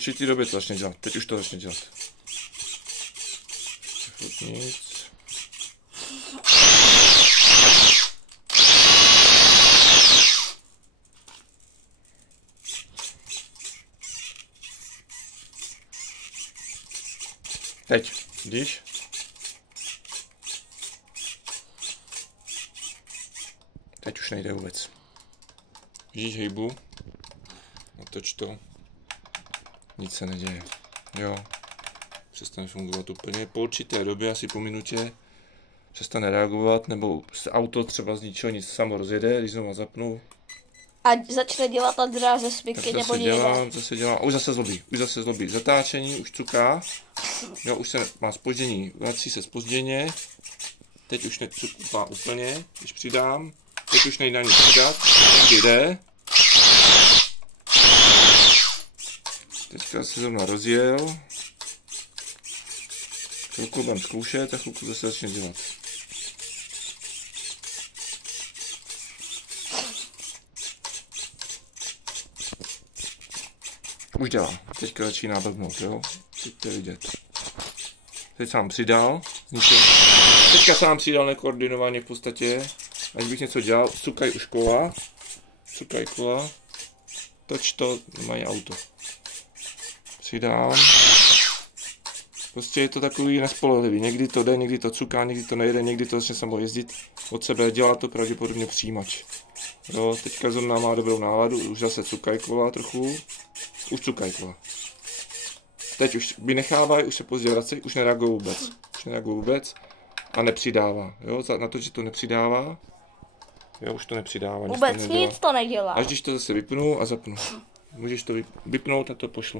určitý době to začne dělat. Teď už to začne dělat. Nic. Teď, vidíš? Teď už nejde vůbec. Vidíš hejbu? Otoč to. Nic se neděje. Jo. Přestane fungovat úplně. Po určité době, asi po minutě, přestane reagovat, nebo se auto třeba z ničeho nic samo rozjede, když znovu zapnu. A začne dělat ta dráze spinky nebo někde. Zase dělá, už zase zlobí. Zatáčení, už cuká. Jo, už se má zpoždění, vrací se zpožděně. Teď už necuká úplně, když přidám. Teď už nejde ani přidat, teď jde. Teďka se zrovna rozjel. Chvilku budeme zkoušet a chvilku zase začne dělat. Už dělá. Teďka začíná blbnout, jo? Teď to je vidět. Teď sám přidal. Teďka sám přidal nekoordinovaně v podstatě. Až bych něco dělal, cukaj už kola. Cukaj kola. Toč to, mají auto. Přidám. Prostě je to takový nespolehlivý. Někdy to jde, někdy to cuká, někdy to nejde, někdy to začne samo jezdit od sebe. Dělá to pravděpodobně přijímač. Jo, teďka zrovna má dobrou náladu, už zase cukaj kola trochu. Už cukaj kola. Teď už vynechávají, už se pozdě vrací, už nereagují vůbec. Už nereagují vůbec a nepřidává. Jo, na to, že to nepřidává. Jo, už to nepřidává. Vůbec nic to nedělá. Až když to zase vypnu a zapnu. Můžeš to vypnout a to pošlu.